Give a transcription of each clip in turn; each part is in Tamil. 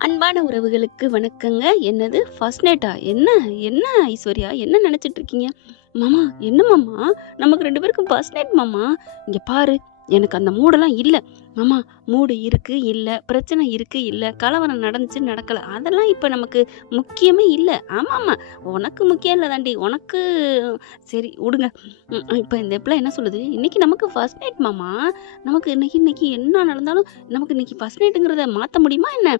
அன்பான உறவுகளுக்கு வணக்கங்க. என்னது ஃபர்ஸ்ட் நைட்டா? என்ன என்ன ஐஸ்வர்யா? என்ன நெனச்சிட்டு இருக்கீங்க? மாமா என்ன மாமா? நமக்கு 2 பேருக்கும் ஃபர்ஸ்ட் நைட் மாமா. இங்க பாரு, எனக்கு அந்த மூடெல்லாம் இல்ல. மாமா மூடு இருக்கு, இல்ல. பிரச்சனை இருக்கு, இல்ல. கலவரம் நடந்துச்சு, நடக்கல. அதெல்லாம் இப்ப நமக்கு முக்கியமே இல்ல. ஆமாமா. உனக்கு முக்கியம் இல்ல தாண்டி. உனக்கு சரி உடுங்க. இப்ப இந்த பிள்ளை என்ன சொல்லுது? இன்னைக்கு நமக்கு ஃபர்ஸ்ட் நைட் மாமா. நமக்கு இன்னைக்கு இன்னைக்கு என்ன நடந்தாலும் நமக்கு இன்னைக்கு ஃபர்ஸ்ட் நைட்டுங்கிறத மாத்த முடியுமா என்ன?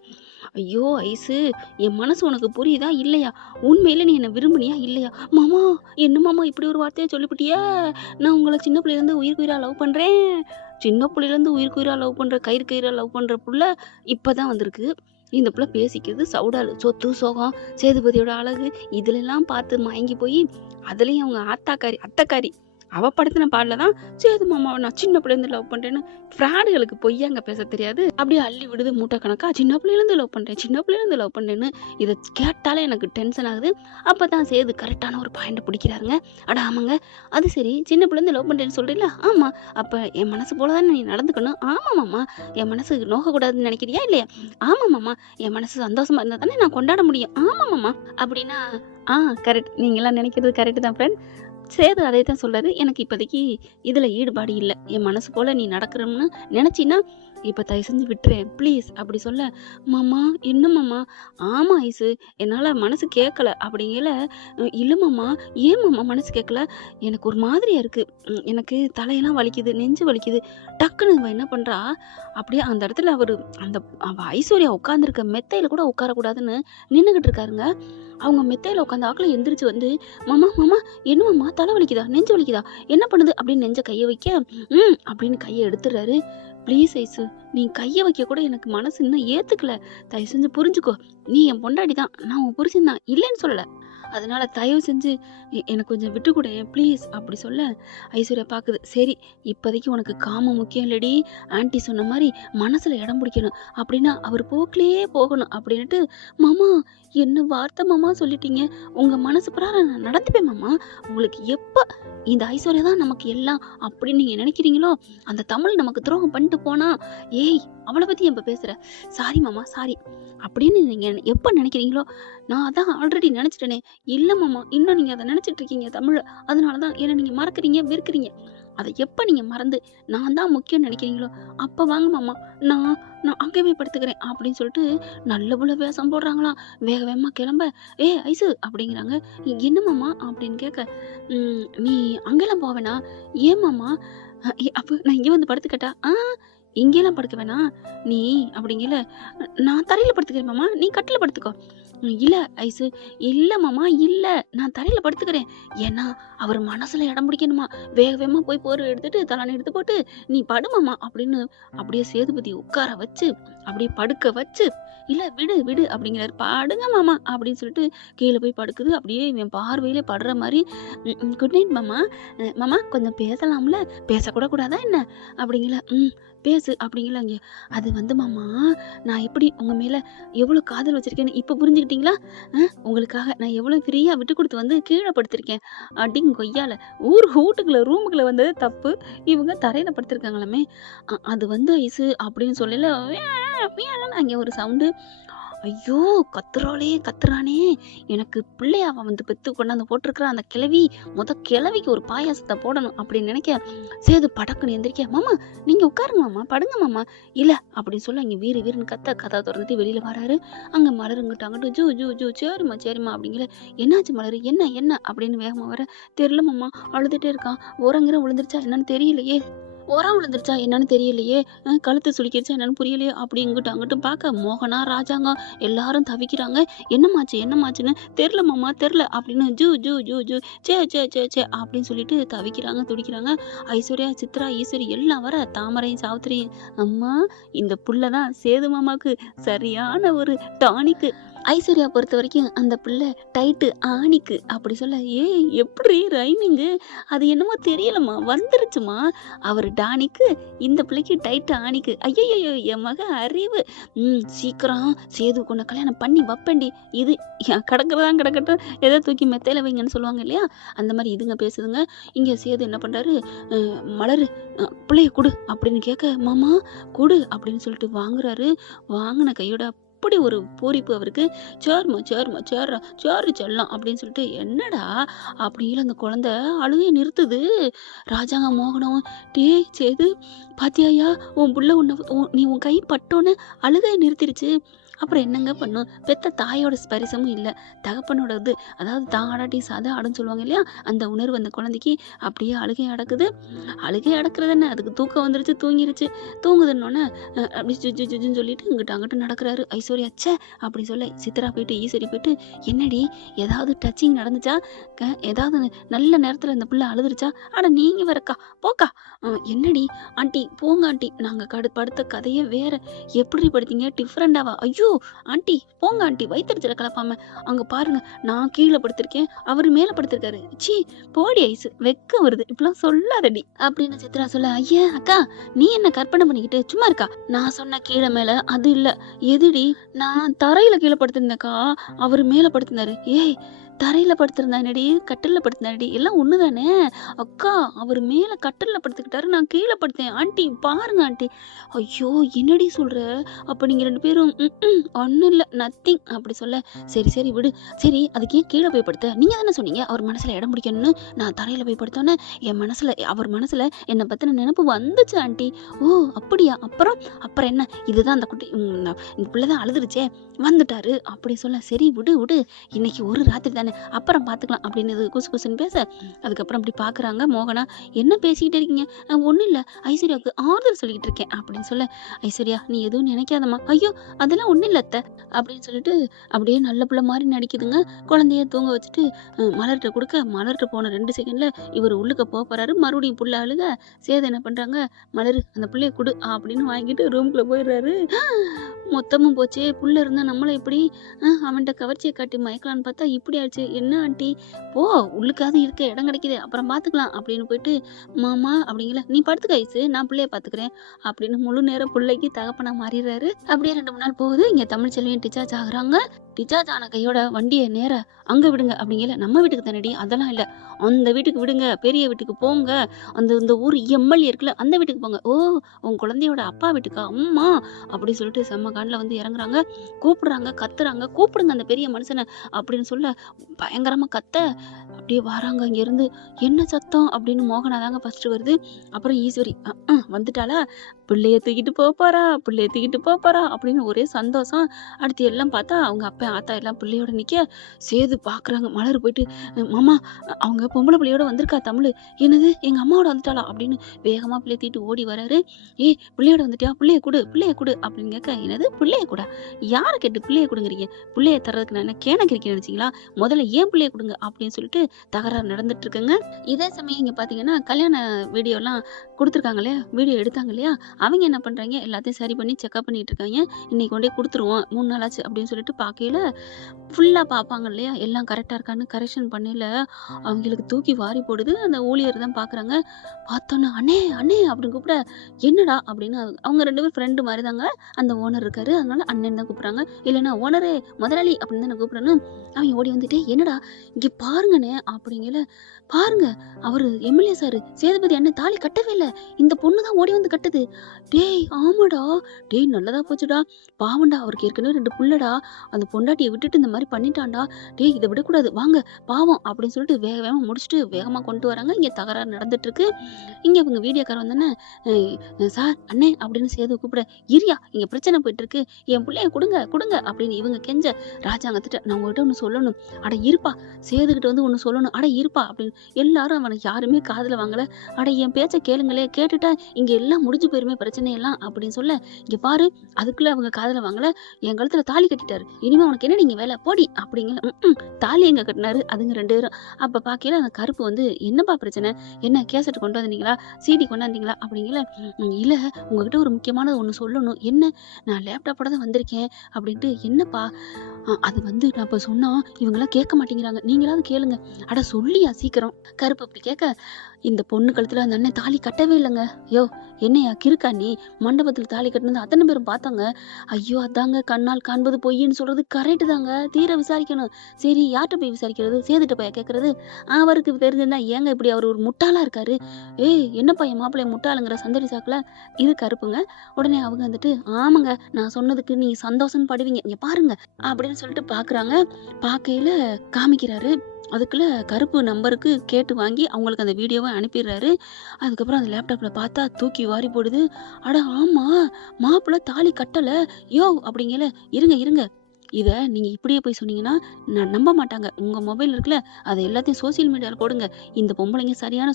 ஐயோ! ஐஸு, என் மனசு உனக்கு புரியுதா? இல்லையா? உண்மையிலே நீ என்ன விரும்புனியா? இல்லையா? மாமா, என்ன மாமா இப்படி ஒரு வார்த்தைய சொல்லிப்புட்டியே! நான் உங்கள சின்ன பிள்ளையிலேருந்து உயிருக்கு உயிரா லவ் பண்றேன். சின்ன புள்ளையிலேருந்து உயிருக்கு உயிரா லவ் பண்ற, கயிறுக்கு கயிறா லவ் பண்ற புள்ள, இப்பதான் வந்திருக்கு. இந்த புள்ள பேசிக்குது சவுடால். சொத்து, சுகம், சேதுபதியோட அழகு இதுலெல்லாம் பார்த்து மயங்கி போயி, அதுலயும் அவங்க ஆத்தாக்காரி அத்தைக்காரி அவ படுத்தின பாடல தான் சேது மாமாவ நான் சின்ன பிள்ளைலேருந்து லவ் பண்றேன்னு ஃப்ராடுகளுக்கு பொய்யாங்க பேச தெரியாது. அப்படியே அள்ளி விடுது மூட்டை கணக்கா. சின்ன பிள்ளையிலேருந்து லவ் பண்றேன், சின்ன பிள்ளையிலேருந்து லவ் பண்றேன்னு இதை கேட்டாலே எனக்கு டென்ஷன் ஆகுது. அப்பதான் சேது கரெக்டான ஒரு பாயிண்ட் பிடிக்கிறாருங்க. அட ஆமாங்க, அது சரி, சின்ன பிள்ளைலேருந்து லவ் பண்றேன்னு சொல்றீங்களா? ஆமா. அப்ப என் மனசு போலதான் நீ நடந்துக்கணும். ஆமா மாமா. என் மனசு நோகக்கூடாதுன்னு நினைக்கிறியா இல்லையா? ஆமா மாமா. என் மனசு சந்தோஷமா இருந்தா தானே நான் கொண்டாட முடியும். ஆமா மாமா. அப்படின்னா கரெக்ட். நீங்களாம் நினைக்கிறது கரெக்ட் தான் ஃப்ரெண்ட். சேது அதே தான் சொல்றாரு. எனக்கு இப்போதைக்கு இதுல ஈடுபாடு இல்ல. என் மனசு போல நீ நடக்கணும்னு நினைச்சீன்னா, இப்ப தயவு செஞ்சு விட்டுறேன் ப்ளீஸ் அப்படி சொல்ல, மாமா என்ன மாமா? ஆமா ஐசு, என்னால மனசு கேட்கல அப்படிங்கல. இல்ல மாமா, ஏன் மாமா மனசு கேட்கல? எனக்கு ஒரு மாதிரியா இருக்கு. எனக்கு தலையெல்லாம் வலிக்குது, நெஞ்சு வலிக்குது. டக்குன்னு இவ என்ன பண்றா, அப்படியே அந்த இடத்துல அந்த ஐஸ்வர்யா உட்கார்ந்திருக்க மெத்தையில கூட உட்காரக்கூடாதுன்னு நின்னுகிட்டு இருக்காருங்க. அவங்க மெத்தையில உட்காந்த ஆட்களை எந்திரிச்சு வந்து, மாமா மாமா என்ன மாமா தலை வலிக்குதா, நெஞ்சு வலிக்குதா, என்ன பண்ணுது அப்படின்னு நெஞ்ச கைய வைக்க, அப்படின்னு கைய எடுத்துறாரு. ப்ளீஸ் ஐசு, நீ கைய வைக்க கூட எனக்கு மனசு இன்னும் ஏத்துக்கல. தயவு செஞ்சு புரிஞ்சுக்கோ. நீ என் பொண்டாட்டி தான், நான் உன் புருஷன் தான், இல்லைன்னு சொல்லல. அதனால தயவு செஞ்சு எனக்கு கொஞ்சம் விட்டு கொடேன் ப்ளீஸ் அப்படி சொல்ல, ஐஸ்வர்யா பாக்குது. சரி, இப்போதைக்கு உனக்கு காமம் முக்கியம் இல்லடி. ஆன்ட்டி சொன்ன மாதிரி மனசுல இடம் பிடிக்கணும். அப்படின்னா அவர் போக்கிலேயே போகணும் அப்படின்னுட்டு, மாமா என்ன வார்த்தை மாமா சொல்லிட்டீங்க. உங்க மனசு பிரகாரம் நான் நடந்துப்பேன் மாமா. உங்களுக்கு எப்ப இந்த ஐஸ்வர்யா தான் நமக்கு எல்லாம் அப்படின்னு நீங்க நினைக்கிறீங்களோ, அந்த தமிழ் நமக்கு துரோகம் பண்ணிட்டு போனா, ஏய் அவளை பத்தி எப்ப பேசுற? சாரி மாமா சாரி அப்படின்னு நீங்க எப்ப நினைக்கிறீங்களோ, நான் அதான் ஆல்ரெடி நினைச்சிட்டேனே. இல்ல மாமா, இன்னும் நீங்க அதை நினைச்சிட்டு இருக்கீங்க தமிழ. அதனாலதான் என்ன நீங்க மறக்கறீங்க, வெறுக்கிறீங்க. அதை எப்ப நீங்க மறந்து நான் தான் முக்கியம் நினைக்கிறீங்களோ, அப்ப வாங்க மாமா, நான் நான் அங்கேயே படுத்துக்கிறேன் அப்படின்னு சொல்லிட்டு நல்ல புள்ள வேஷம் போடுறாங்களாம். வேக வேகமா கிளம்ப, ஏ ஐசு அப்படிங்கிறாங்க. என்ன மாமா அப்படின்னு கேட்க, நீ அங்கெல்லாம் போவேனா? ஏன் மாமா? அப்ப நான் இங்க வந்து படுத்துக்கட்டா? இங்கெல்லாம் படுக்க வேணாம். நீ அப்படிங்கல, நான் தரையில படுத்துக்கிறேன் மாமா, நீ கட்டில படுத்துக்கோ. இல்ல ஐசு, இல்ல மாமா இல்ல, நான் தரையில படுத்துக்கிறேன். ஏன்னா அவர் மனசுல இடம் பிடிக்கணுமா. வேக வேகமா போய் போர்வை எடுத்துட்டு தலானி எடுத்து போட்டு, நீ படு மாமா அப்படின்னு அப்படியே சேதுபதி உட்கார வச்சு, அப்படியே படுக்க வச்சு, இல்ல விடு விடு அப்படிங்கிறாரு. படுங்க மாமா அப்படின்னு சொல்லிட்டு கீழே போய் படுக்குது. அப்படியே இவன் பார்வையிலே படுற மாதிரி. குட் நைட் மாமா. மாமா கொஞ்சம் பேசலாம்ல? பேசக்கூட கூடாதா என்ன அப்படிங்கல. பேசு அப்படிங்கலாங்க. அது வந்து மாமா, நான் எப்படி உங்க மேல எவ்வளவு காதல் வச்சிருக்கேன்னு இப்ப புரிஞ்சுக்கிட்டீங்களா? உங்களுக்காக நான் எவ்வளவு ஃப்ரீயா விட்டு கொடுத்து வந்து கீழே படுத்திருக்கேன். அடிங் கொய்யால. வீட்டுக்குள்ள ரூமுக்குள்ள வந்தது தப்பு. இவங்க தரையில படுத்திருக்காங்களாமே. அது வந்து ஐசு அப்படின்னு சொல்லல, அங்க ஒரு சவுண்டு. ஐயோ கத்துறாளே கத்துறானே, எனக்கு பிள்ளைய அவ வந்து பெத்து கொண்டாந்து போட்டிருக்கிற அந்த கிழவி, கிழவிக்கு ஒரு பாயாசத்தை போடணும் அப்படின்னு நினைக்க, சேது படக்குன்னு எந்திரிக்க, மாமா நீங்க உட்காருங்க மாமா, படுங்க மாமா. இல்ல அப்படின்னு சொல்ல இங்க வீறு வீருன்னு கதவை திறந்துட்டு வெளியில வராரு. அங்க மலருங்கிட்ட அங்கிட்டு ஜூ ஜூ ஜூ சரிம்மா சரிம்மா அப்படிங்கிற. என்னாச்சு மலரு, என்ன என்ன அப்படின்னு வேகமா வர, தெரியல மாமா, அழுதுட்டே இருக்கான். ஓரங்கிற விழுந்துருச்சா என்னன்னு தெரியலையே, ஓரம் விழுந்துருச்சா என்னன்னு தெரியலையே, கழுத்து சுளுக்கிருச்சா என்னன்னு புரியலையே அப்படி இங்கிட்டு அங்கிட்டும் பார்க்க, மோகனா ராஜாங்க எல்லாரும் தவிக்கிறாங்க. என்னமாச்சு என்னமாச்சுன்னு தெரியல மாமா தெரியல அப்படின்னு ஜூ ஜூ ஜூ ஜூ சே சே சே சே அப்படின்னு சொல்லிட்டு தவிக்கிறாங்க துடிக்கிறாங்க. ஐஸ்வர்யா சித்ரா ஈஸ்வரி எல்லாம் வர, தாமரையும் சாவித்திரியும், அம்மா இந்த புள்ளதான் சேது மாமாக்கு சரியான ஒரு டானிக்கு. ஐஸ்வர்யா பொறுத்த வரைக்கும் அந்த பிள்ளை டைட்டு ஆணிக்கு அப்படி சொல்ல, ஏய் எப்படி ரைமிங்கு, அது என்னமோ தெரியலம்மா வந்துருச்சுமா. அவர் டானிக்கு, இந்த பிள்ளைக்கு டைட்டு ஆணிக்கு. ஐயோ என் மக அறிவு. சீக்கிரம் சேது கொண்ட கல்யாணம் பண்ணி வப்பண்டி. இது கிடக்குறதான் கிடக்கட்டும், எதை தூக்கி மெத்தையில வைங்கன்னு சொல்லுவாங்க இல்லையா, அந்த மாதிரி இதுங்க பேசுதுங்க. இங்க சேது என்ன பண்றாரு, மலரு பிள்ளைய கொடு அப்படின்னு கேட்க, மாமா கொடு அப்படின்னு சொல்லிட்டு வாங்குறாரு. வாங்கின கையோட அப்படி ஒரு பூரிப்பு அவருக்கு. சேர்மா சேர்மா சேர்றா சேரு செல்லம் அப்படின்னு சொல்லிட்டு என்னடா அப்படிங்கிற அந்த குழந்தை அழுகையை நிறுத்துது. ராஜாங்க மோகனம், டேய் சேது பாத்தியாயா உன் புள்ள நீ உன் கை பட்டோன்னு அழுகையை நிறுத்திருச்சு. அப்புறம் என்னங்க பண்ணும்? பெத்த தாயோட ஸ்பரிசமும் இல்லை, தகப்பனோட இது, அதாவது தான் ஆடாட்டி சாதா ஆடுன்னு சொல்லுவாங்க இல்லையா, அந்த உணர்வு அந்த குழந்தைக்கு அப்படியே அழுகை அடக்குது. அழுகை அடக்குறது என்ன, அதுக்கு தூக்கம் வந்துருச்சு, தூங்கிருச்சு. தூங்குதுன்னொன்னே அப்படி ஜுன்னு சொல்லிட்டு இங்கிட்ட அங்கிட்ட நடக்கிறாரு. ஐஸ்வர்யா ச்சே அப்படி சொல்ல சித்ரா போயிட்டு ஈஸ்வரி போயிட்டு, என்னடி ஏதாவது டச்சிங் நடந்துச்சா, ஏதாவது நல்ல நேரத்தில் இந்த பிள்ளை அழுதுருச்சா? அட நீங்க வரக்கா போக்கா, என்னடி ஆண்டி போங்க ஆண்டி, நாங்கள் படுத்த கதையை வேற, எப்படி படுத்தீங்க டிஃப்ரெண்டாவா? ஐயோ ஆண்டி போங்க ஆண்டி, வயிற்றுச்சல கலப்பாம, அங்க பாருங்க நான் கீழே படுத்திருக்கேன், அவரு மேல படுத்திருக்காரு, ச்சீ போடி ஐஸ், வெக்க வருது, இப்பெல்லாம் சொல்லாதடி அப்படின்னு சித்ரா சொல்ல, ஐயா அக்கா நீ என்ன கற்பனை பண்ணிக்கிட்டு சும்மா இருக்கா, நான் சொன்ன கீழே மேல அது இல்ல, எதுடி, நான் தரையில கீழே படுத்திருந்தேக்கா, அவரு மேல படுத்திருந்தாரு. ஏய் தரையில படுத்திருந்தானடி, கட்டில்ல படுத்தினாடி, எல்லாம் ஒண்ணுதானே அக்கா, அவர் மேல கட்டில்ல படுத்துக்கிட்டாரு, நான் கீழே படுத்தேன் ஆண்டி, பாருங்க ஆண்டி. ஐயோ என்னடி சொல்ற, அப்ப நீங்க 2 பேரும் ஒன்னும் இல்ல நத்திங் அப்படி சொல்ல, சரி சரி விடு, சரி அதுக்கு ஏன் கீழே போய் படுத்த, நீங்க தானே சொன்னீங்க அவர் மனசுல இடம் பிடிக்கணும்னு, நான் தரையில போய் படுத்தோன்னே என் மனசுல அவர் மனசுல என்னை பத்தின நினைப்பு வந்துச்சு ஆண்டி. ஓ அப்படியா, அப்புறம் அப்புறம் என்ன, இதுதான் அந்த குட்டி இந்த பிள்ளைதான் அழுதுருச்சே வந்துட்டாரு அப்படி சொல்ல, சரி விடு விடு, இன்னைக்கு ஒரு ராத்திரி தானே, அப்புறம் பார்த்துக்கலாம் அப்படின்னு குசு குசுன்னு பேச, அதுக்கப்புறம் அப்படி பார்க்குறாங்க மோகனா, என்ன பேசிக்கிட்டே இருக்கீங்க, ஒன்றும் இல்லை ஐஸ்வர்யாவுக்கு ஆறுதல் சொல்லிக்கிட்டு இருக்கேன் அப்படின்னு சொல்ல, ஐஸ்வர்யா நீ எதுவும் நினைக்காதம்மா, ஐயோ அதெல்லாம் ஒன்றும் இல்லை அத்தை அப்படின்னு சொல்லிட்டு அப்படியே நல்ல பிள்ளை மாதிரி நடிக்குதுங்க. குழந்தைய தூங்க வச்சுட்டு மலர்கிட்ட கொடுக்க, மலர்கிட்ட போன 2 செகண்ட்ல இவர் உள்ளுக்க போறாரு. மறுபடியும் புள்ள அழுக, சேது என்ன பண்றாங்க, மலர் அந்த பிள்ளைய கொடு அப்படின்னு வாங்கிட்டு ரூம்குள்ள போயிடுறாரு. மொத்தமும் போச்சே, புள்ள இருந்தா நம்மள எப்படி அவன்கிட்ட கவர்ச்சியை காட்டி மயக்கலான்னு பார்த்தா இப்படி ஆயிடுச்சு. என்ன ஆண்டி போ, உள்ளுக்காவது இருக்க இடம் கிடைக்குது, அப்புறம் பார்த்துக்கலாம் அப்படின்னு போயிட்டு, மாமா அப்படிங்கல நீ படுத்துக்க ஐசு, நான் பிள்ளைய பார்த்துக்கிறேன் அப்படின்னு முழு நேரம் பிள்ளைக்கு தகப்பனா மாறிடுறாரு. அப்படியே 2 3 நாள் போகுது. இங்க தமிழ்ச்செல்வியும் டிச்சார்ஜ் ஆகுறாங்க. டிச்சார்ஜ் ஆன கையோட வண்டியை நேர அங்க விடுங்க அப்படிங்கல, நம்ம வீட்டுக்கு தானடி, அதெல்லாம் இல்ல அந்த வீட்டுக்கு விடுங்க, பெரிய வீட்டுக்கு போங்க, அந்த இந்த ஊர் எம்எல்ஏ இருக்குல்ல அந்த வீட்டுக்கு போங்க. ஓ உன் குழந்தையோட அப்பா வீட்டுக்கா, அம்மா அப்படி சொல்லிட்டு செம்ம காண்டில் வந்து இறங்குறாங்க. கூப்பிடுறாங்க, கத்துறாங்க, கூப்பிடுங்க அந்த பெரிய மனுஷனை அப்படின்னு சொல்ல பயங்கரமா கத்த, அப்படியே வராங்க. இங்க இருந்து என்ன சத்தம் அப்படின்னு மோகனா தாங்க ஃபர்ஸ்ட் வருது. அப்புறம் ஈஸ்வரி வந்துட்டாளா, பிள்ளைய தூக்கிட்டு போப்பாரா, பிள்ளைய தூக்கிட்டு போப்பாரா அப்படின்னு ஒரே சந்தோஷம். அடுத்து எல்லாம் பார்த்தா அவங்க அப்பா ஆத்தா எல்லாம் பிள்ளையோட நிக்க, சேது பாக்குறாங்க. மலர் போயிட்டு, மாமா அவங்க பொம்பளை பிள்ளையோட வந்திருக்கா தமிழ், என்னது எங்க அம்மாவோட வந்துட்டாளா அப்படின்னு வேகமா பிள்ளைய தூக்கிட்டு ஓடி வராரு. ஏய் பிள்ளையோட வந்துட்டியா, பிள்ளைய கொடு பிள்ளைய கொடு அப்படின்னு கேட்க, என்னது பிள்ளைய கூட, யாரை கேட்டு பிள்ளைய கொடுங்குறீங்க, பிள்ளைய தர்றதுக்கு நான் என்ன கேனக்கிருக்கேன் நினைச்சீங்களா, முதல்ல ஏன் பிள்ளைய கொடுங்க அப்படின்னு சொல்லிட்டு தகராறு நடந்துட்டு இருக்குங்க. இதே சமயம் இங்க பாத்தீங்கன்னா கல்யாண வீடியோலாம் கொடுத்துருக்காங்க இல்லையா, வீடியோ எடுத்தாங்க இல்லையா, அவங்க என்ன பண்றாங்க, எல்லாத்தையும் சரி பண்ணி செக்அப் பண்ணிட்டு இருக்காங்க. இன்னைக்கு கொண்டே கொடுத்துருவோம் 3 நாள் ஆச்சு அப்படின்னு சொல்லிட்டு பார்க்கையில ஃபுல்லா பார்ப்பாங்க இல்லையா, எல்லாம் கரெக்டா இருக்கான்னு கரெக்ஷன் பண்ணல, அவங்களுக்கு தூக்கி வாரி போடுது. அந்த ஊழியர் தான் பாக்குறாங்க. பார்த்தோன்னா அண்ணே அண்ணே அப்படின்னு கூப்பிட, என்னடா அப்படின்னு அவங்க 2 பேரும் ஃப்ரெண்டு மாதிரி தாங்க. அந்த ஓனர் இருக்காரு, அதனால அண்ணன் தான் கூப்பிடுறாங்க, இல்லைன்னா ஓனரே முதலாளி அப்படின்னு தான் கூப்பிடணும். அவங்க ஓடி வந்துட்டு, என்னடா இங்க பாருங்கண்ணே அப்படிங்கல, பாருங்க அவரு எம்எல்ஏ சாரு சேதுபதி அண்ணன் தாலி கட்டவே இல்லை, இந்த பொண்ணு தான் ஓடி வந்து கட்டுது. டேய் ஆமாடா, டேய் நல்லதா போச்சுடா, பாவண்டா அவருக்கு ஏற்கனவே 2 புள்ளடா, அந்த பொண்டாட்டியை விட்டுட்டு இந்த மாதிரி பண்ணிட்டான்டா, டேய் இதை விடக்கூடாது வாங்க பாவம் அப்படின்னு சொல்லிட்டு வேக வேகமா முடிச்சுட்டு வேகமா கொண்டு வராங்க. இங்க தகராறு நடந்துட்டு இருக்கு. இங்க இவங்க வீடியோக்கார வந்தானே, சார் அண்ணே அப்படின்னு சேது கூப்பிட, இரியா இங்க பிரச்சனை போயிட்டு இருக்கு, என் பிள்ளைய கொடுங்க கொடுங்க அப்படின்னு இவங்க கெஞ்ச, ராஜாங்கத்திட்ட நான் உங்ககிட்ட ஒண்ணு சொல்லணும், அட இருப்பா, சேதுகிட்ட வந்து ஒண்ணு சொல்லணும், அட இருப்பா அப்படின்னு எல்லாரும் அவனுக்கு யாருமே காதுல வாங்கல. அட என் பேச்ச கேளுங்களே, கேட்டுட்டா இங்க எல்லாம் முடிஞ்சு போயிருமே பிரச்சனை எல்லாம் அப்படின்னு சொல்ல, இங்க பாரு அதுக்குள்ள அவங்க காதுல வாங்கல, என் கழுத்துல தாலி கட்டிட்டாரு, இனிமே உனக்கு என்ன நீங்க வேலை போடி அப்படிங்கல. தாலி எங்க கட்டினாரு அதுங்க 2 பேரும். அப்ப பாக்கையில அந்த கருப்பு வந்து, என்னப்பா பிரச்சனை, என்ன கேசட் கொண்டு வந்தீங்களா, சிடி கொண்டாந்தீங்களா அப்படிங்கல, இல்ல உங்ககிட்ட ஒரு முக்கியமானது ஒண்ணு சொல்லணும், என்ன, நான் லேப்டாப்போட தான் வந்திருக்கேன் அப்படின்ட்டு, என்னப்பா, அது வந்து நான் இப்ப சொன்னா இவங்கெல்லாம் கேட்க மாட்டேங்கிறாங்க, நீங்களாவது கேளுங்க, அட சொல்லியா சீக்கிரம். கருப்பு அப்படி கேட்க, இந்த பொண்ணு கழுத்துல அந்த அண்ணன் தாலி கட்டவே இல்லைங்க. யோ என்னையா கிறுக்கா நீ, மண்டபத்தில் தாலி கட்டினது அத்தனை பேரும் பார்த்தாங்க. ஐயோ அதாங்க கண்ணால் காண்பது பொய்ன்னு சொல்றது கரெக்ட் தாங்க, தீர விசாரிக்கணும். சரி யார்கிட்ட போய் விசாரிக்கிறது, சேதுட்ட போய் கேட்கறது? அவருக்கு தெரிஞ்சிருந்தா ஏங்க இப்படி அவர் ஒரு முட்டாளா இருக்காரு. ஏய் என்னப்பா என் மாப்பிள்ளைய முட்டாளுங்கிற சந்தடி சாக்குல. இது கருப்புங்க. உடனே அவங்க வந்துட்டு ஆமாங்க, நான் சொன்னதுக்கு நீ சந்தோஷம் படுவீங்க, இங்க பாருங்க அப்படின்னு சொல்லிட்டு பாக்குறாங்க. பாக்கையில காமிக்கிறாரு. அதுக்குள்ள கருப்பு நம்பருக்கு கேட்டு வாங்கி அவங்களுக்கு அந்த வீடியோவை அனுப்பிடுறாரு. அதுக்கப்புறம் அந்த லேப்டாப்ல பார்த்தா தூக்கி வாரி போடுது. அட ஆமா, மாப்பிள்ளை தாலி கட்டல. யோ அப்படிங்கல. இருங்க இருங்க, இத நீங்க இப்படியே போய் சொன்னீங்கன்னா நம்ப மாட்டாங்க. உங்க மொபைல் இருக்குல்ல, அதை எல்லாத்தையும் சோசியல் மீடியால போடுங்க. இந்த பொம்பளைங்க சரியான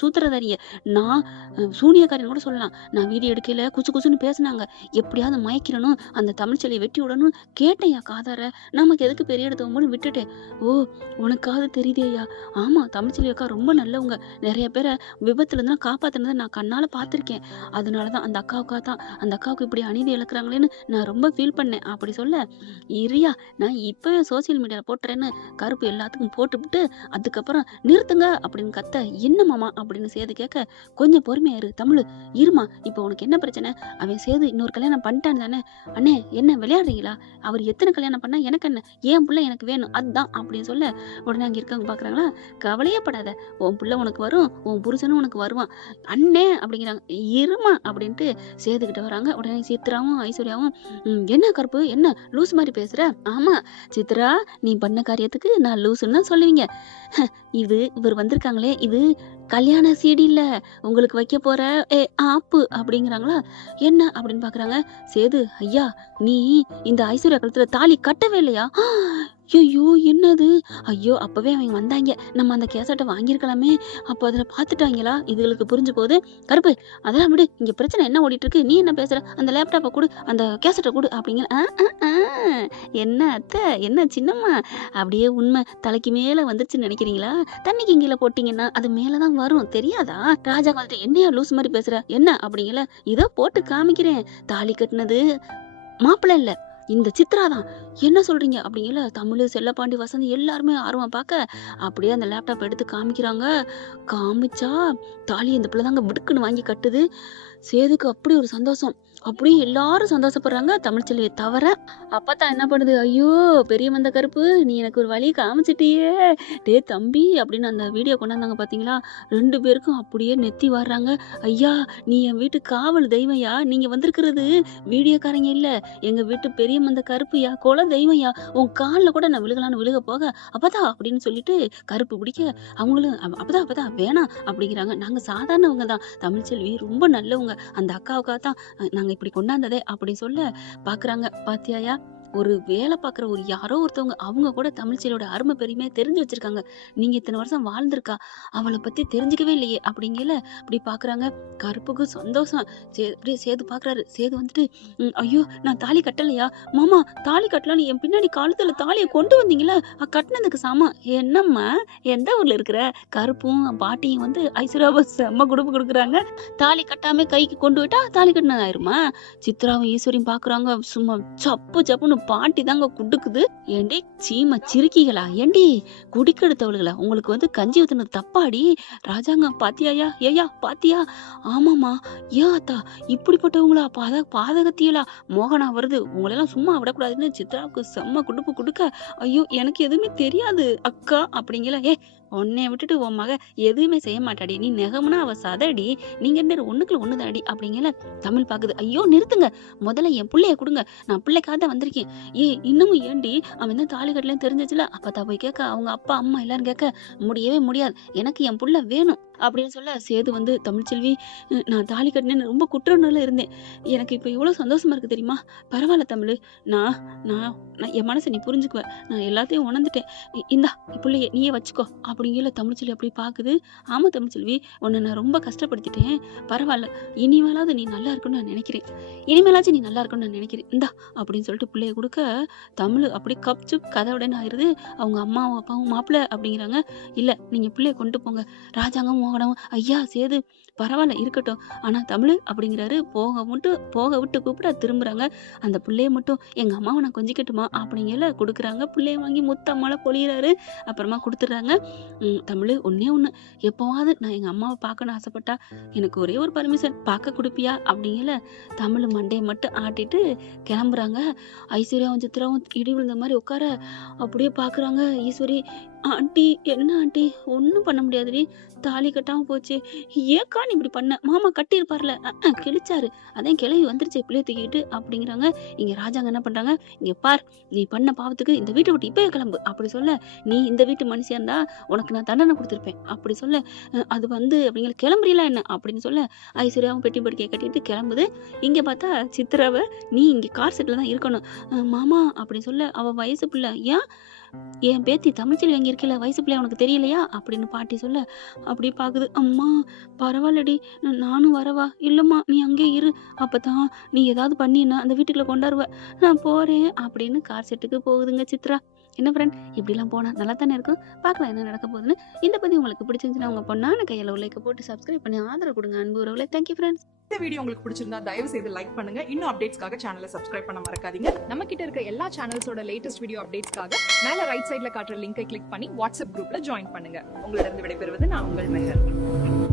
சூத்திரதாரிங்க. நான் சூனியக்காரின்னு கூட சொல்லலாம். நான் வீடியோ எடுக்கையில குசு குசுன்னு பேசுனாங்க. எப்படியாவது மயக்கிறணும், அந்த தமிழ்ச்செல்வியை வெட்டி விடணும் கேட்டேன்யா காதார. நமக்கு எதுக்கு பெரிய இடத்தவங்கன்னு விட்டுட்டேன். ஓ உனக்காவது தெரியுதேயா? ஆமா, தமிழ்ச்செல்வி அக்கா ரொம்ப நல்லவங்க. நிறைய பேரை விபத்துல இருந்து காப்பாத்தினதை நான் கண்ணால பார்த்திருக்கேன். அதனாலதான் அந்த அக்காவுக்கு இப்படி அநீதி இழக்கிறாங்களேன்னு நான் ரொம்ப ஃபீல் பண்ணேன் அப்படி சொல்ல, இரியா நான் இப்பவே சோசியல் மீடியால போட்டுறேன்னு கருப்பு எல்லாத்துக்கும் போட்டுவிட்டு அதுக்கப்புறம் நிறுத்துங்க அப்படின்னு கத்த, என்ன மாமா அப்படின்னு சேது கேட்க, கொஞ்சம் பொறுமையா இரு தமிழ், இருமா, இப்போ உனக்கு என்ன பிரச்சனை? அவன் சேது இன்னொரு கல்யாணம் பண்ணிட்டான் தானே? அண்ணே என்ன விளையாடுறீங்களா? அவர் எத்தனை கல்யாணம் பண்ணா எனக்கு என்ன, என் புள்ள எனக்கு வேணும் அதுதான் அப்படின்னு சொல்ல, உடனே அங்க இருக்கவங்க பாக்குறாங்களா, கவலையே படாத, உன் புள்ள உனக்கு வரும், உன் புருஷனும் உனக்கு வருவான் அண்ணே அப்படிங்கிறாங்க. இருமா அப்படின்ட்டு சேதுக்கிட்ட வராங்க. உடனே சித்ராவும் ஐஸ்வர்யாவும் என்ன கருப்பு என்ன லூஸ் மாதிரி பேசுற? ஆமா சித்ரா, நீ பண்ண காரியத்துக்கு நான் லூசுன்னு தான் சொல்லுவீங்க. இவர் வந்திருக்காங்களே, இது கல்யாண சீடி இல்ல, உங்களுக்கு வைக்க போற ஆப்பு அப்படிங்கிறாங்களா. என்ன அப்படின்னு பாக்குறாங்க. சேது ஐயா, நீ இந்த ஐஸ்வர்யா கழுத்துல தாலி கட்டவே இல்லையா? ஐயோ என்னது? ஐயோ அப்பவே அவங்க வந்தாங்க, நம்ம அந்த கேசட்டை வாங்கியிருக்கலாமே. அப்போ அதுல பாத்துட்டாங்களா? இதுகளுக்கு புரிஞ்சு போகுது. கருப்பு அதெல்லாம் விடு, இங்க பிரச்சனை என்ன ஓடிட்டு இருக்கு, நீ என்ன பேசுற? அந்த லேப்டாப்பை கொடு, அந்த கேசட்டை கொடு அப்படிங்கிற. என்ன அத்தை, என்ன சின்னம்மா, அப்படியே உண்மை தலைக்கு மேல வந்துருச்சுன்னு நினைக்கிறீங்களா? தண்ணிக்கு கீழே போட்டீங்கன்னா அது மேலதான் வரும், தெரியாதா? ராஜா வந்துட்டு என்னையா லூஸ் மாதிரி பேசுற என்ன அப்படிங்கல. இதோ போட்டு காமிக்கிறேன். தாலி கட்டினது மாப்பிள்ளை இல்ல, இந்த சித்ரா தான். என்ன சொல்றீங்க அப்படிங்கல. தமிழ், செல்லப்பாண்டி, வசந்தி எல்லாருமே ஆர்வம் பார்க்க அப்படியே அந்த லேப்டாப் எடுத்து காமிக்கிறாங்க. காமிச்சா தாலி இந்த பிள்ளை தாங்க விடுக்குன்னு வாங்கி கட்டுது. சேதுக்கு அப்படி ஒரு சந்தோஷம். அப்படியே எல்லாரும் சந்தோஷப்படுறாங்க, தமிழ்ச்செல்வியை தவிர. அப்பதான் என்ன பண்ணுது, ஐயோ பெரிய வந்த கருப்பு, நீ எனக்கு ஒரு வழி காமிச்சிட்டியே டே தம்பி அப்படின்னு அந்த வீடியோ கொண்டாந்தாங்க பாத்தீங்களா. 2 பேருக்கும் அப்படியே நெத்தி வர்றாங்க. ஐயா நீ என் வீட்டு காவல் தெய்வம்யா, நீங்க வந்திருக்கிறது வீடியோக்காரங்க இல்ல, எங்க வீட்டு பெரிய வந்த கருப்புயா, குல தெய்வம்யா, உன் காலில் கூட நான் விழுகலான்னு விழுக போக அப்பதா அப்படின்னு சொல்லிட்டு கருப்பு பிடிக்க அவங்களும் அப்பதான் வேணாம் அப்படிங்கிறாங்க. நாங்க சாதாரணவங்க தான், தமிழ்ச்செல்வி ரொம்ப நல்லவங்க, அந்த அக்காவுக்காக தான் நாங்க இப்படி கொண்டாந்ததே அப்படி சொல்ல பாக்குறாங்க. பாத்தியாயா, ஒரு வேலை பார்க்குற ஒரு யாரோ ஒருத்தவங்க அவங்க கூட தமிழ்ச்செல்வியோட அருமை பெருமையை தெரிஞ்சு வச்சிருக்காங்க. நீங்க இத்தனை வருஷம் வாழ்ந்திருக்கா, அவளை பத்தி தெரிஞ்சுக்கவே இல்லையே அப்படிங்கல. அப்படி பாக்குறாங்க. கருப்புக்கு சந்தோஷம். அப்படியே சேது பாக்குறாரு. சேது வந்துட்டு ஐயோ நான் தாலி கட்டலையா? மாமா தாலி கட்டலாம், நீ என் பின்னாடி காலத்துல தாலியை கொண்டு வந்தீங்களா, கட்டினதுக்கு சாமா. என்னம்மா எந்த ஊர்ல இருக்கிற? கருப்பும் பாட்டியும் வந்து ஐஸ்வர்யாவை செம்ம குடுப்பு கொடுக்குறாங்க. தாலி கட்டாம கைக்கு கொண்டு விட்டா தாலி கட்டினது ஆயிருமா? சித்ராவும் ஈஸ்வரியும் பாக்குறாங்க. சும்மா சப்பு சப்புன்னு பாட்டி தாங்க குடுக்குது. ஏண்டி சீம சிரிக்கிகளா, ஏண்டி குடிக்கெடுத்தவளுகளா, உங்களுக்கு வந்து கஞ்சி ஊத்துனது தப்பாடி? ராஜாங்க பாத்தியாயா, ஏயா பாத்தியா? ஆமாமா, ஏன் அத்தா இப்படிப்பட்டவங்களா, பாதகத்தியலா, மோகனா வருது, உங்களெல்லாம் சும்மா விடக்கூடாதுன்னு சித்ராவுக்கு செம்ம குடுப்பு கொடுக்க, ஐயோ எனக்கு எதுவுமே தெரியாது அக்கா அப்படிங்கல. உன்னைய விட்டுட்டு உன் மக எதுவுமே செய்ய மாட்டாடி, நீ நெகம்னா அவ சதடி, நீங்க 2 ஒண்ணுக்குள்ள ஒண்ணுதாடி அப்படிங்கல. தமிழ் பாக்குது. ஐயோ நிறுத்துங்க, முதல்ல என் பிள்ளைய கொடுங்க, நான் பிள்ளைக்காக தான் வந்திருக்கேன். இன்னமும் ஏண்டி அவன் தான் தாலி கட்டலன்னு தெரிஞ்சிச்சுல, அப்பதா போய் கேட்க அவங்க அப்பா அம்மா எல்லாரும் கேட்க, முடியவே முடியாது, எனக்கு என் புள்ள வேணும் அப்படின்னு சொல்ல. சேது வந்து தமிழ்ச்செல்வி நான் தாலி கட்டினேன்னு ரொம்ப குற்றம்னால இருந்தேன், எனக்கு இப்ப எவ்வளவு சந்தோஷமா இருக்கு தெரியுமா? பரவாயில்ல தமிழ், நான் நான் என் மனசை நீ புரிஞ்சுக்குவேன், நான் எல்லாத்தையும் உணர்ந்துட்டேன், இந்தா பிள்ளைய நீயே வச்சுக்கோ அப்படிங்கல. தமிழ்ச்செல்வி அப்படி பாக்குது. ஆமா தமிழ்ச்செல்வி, உன்னை நான் ரொம்ப கஷ்டப்படுத்திட்டேன், பரவாயில்ல, இனிமேலாவது நீ நல்லா இருக்குன்னு நான் நினைக்கிறேன், இனிமேலாச்சும் நீ நல்லா இருக்குன்னு நான் நினைக்கிறேன், இந்தா அப்படின்னு சொல்லிட்டு பிள்ளைய கொடுக்க, தமிழ் அப்படி கப்ச்சு கதவுடனே ஆயிருது. அவங்க அம்மாவும் அப்பாவும் மாப்பிள்ள அப்படிங்கிறாங்க. இல்ல நீங்க பிள்ளைய கொண்டு போங்க. ராஜாங்கம் மோகனவும் ஐயா சேது பரவாயில்ல இருக்கட்டும், ஆனா தமிழ் அப்படிங்கிறாரு. போக விட்டு கூப்பிட திரும்புறாங்க. அந்த பிள்ளைய மட்டும் எங்க அம்மாவை நான் கொஞ்சிக்கட்டுமா அப்படிங்கல கொடுக்குறாங்க. பிள்ளைய வாங்கி முத்தம்மால பொழியிறாரு. அப்புறமா கொடுத்துட்றாங்க. தமிழ் ஒண்ணே ஒண்ணு, எப்போவாவது நான் எங்க அம்மாவை பார்க்கணும்னு ஆசைப்பட்டா எனக்கு ஒரே ஒரு பர்மிஷன் பார்க்க கொடுப்பியா அப்படிங்கல தமிழ் மண்டையை மட்டும் ஆட்டிட்டு கிளம்புறாங்க. ஐஸ்வர்யாவும் சித்ராவும் இடி விழுந்த மாதிரி உட்கார அப்படியே பார்க்குறாங்க. ஈஸ்வரி, ஆண்டி என்ன ஆண்டி, ஒன்றும் பண்ண முடியாதுடி, தாலி கட்டாமல் போச்சு, ஏக்கா நீ இப்படி பண்ண, மாமா கட்டியிருப்பார்ல, கிழிச்சாரு, அதான் கிளவி வந்துருச்சு பிள்ளைய தூக்கிட்டு அப்படிங்கிறாங்க. இங்கே ராஜாங்க என்ன பண்ணுறாங்க, இங்கே பார், நீ பண்ண பாவத்துக்கு இந்த வீட்டை விட்டு இப்போயே கிளம்பு அப்படி சொல்ல, நீ இந்த வீட்டு மனுஷியா இருந்தா உனக்கு நான் தண்டனை கொடுத்துருப்பேன் அப்படி சொல்ல, அது வந்து அப்படிங்கிற கிளம்புறீங்களா என்ன அப்படின்னு சொல்ல, ஐஸ்வர்யாவும் பெட்டி படுக்கையை கட்டிட்டு கிளம்புது. இங்கே பார்த்தா சித்ராவை, நீ இங்கே கார் செட்டில் தான் இருக்கணும் மாமா அப்படி சொல்ல, அவள் வயசு பிள்ளை, ஏன் என் பேத்தி தமிழ்ச்செல்வி அங்கே இருக்கல, வயசு பிள்ளை உனக்கு தெரியலையா அப்படின்னு பாட்டி சொல்ல, அப்படி பாக்குது. அம்மா பரவாயில்லடி, நானும் வரவா? இல்லம்மா நீ அங்கே இரு, அப்பதான் நீ ஏதாவது பண்ணினா அந்த வீட்டுக்குள்ள கொண்டாருவ, நான் போறேன் அப்படின்னு கார் செட்டுக்கு போகுதுங்க சித்ரா. என்ன ஃப்ரெண்ட், இப்படிலாம் போனா நல்லா தானே இருக்கும். பார்க்கலாம் என்ன நடக்க போகுதுன்னு. இந்த பதிவு உங்களுக்கு பிடிச்சிருந்துச்சுன்னா உங்க பொண்ணான கையில லைக் போட்டு சப்ஸ்கிரைப் பண்ணி ஆதரவு கொடுங்க அன்பு உறவுகளே. Thank you friends. இந்த வீடியோ உங்களுக்கு பிடிச்சிருந்தா தயவு செய்து லைக் பண்ணுங்க. இன்னும் அப்டேட்ஸ்க்காக சேனலை சப்ஸ்கிரைப் பண்ண மறக்காதீங்க. நம்ம கிட்ட இருக்க எல்லா சேனல்ஸோட லேட்டஸ்ட் வீடியோ அப்டேட்ஸ்க்காக மேல ரைட் சைடுல காட்டுற லிங்கை கிளிக் பண்ணி வாட்ஸ்அப் குரூப்ல ஜாயின் பண்ணுங்க. உங்களிடம் விடைபெறுவது நான் உங்கள் மெஹர்.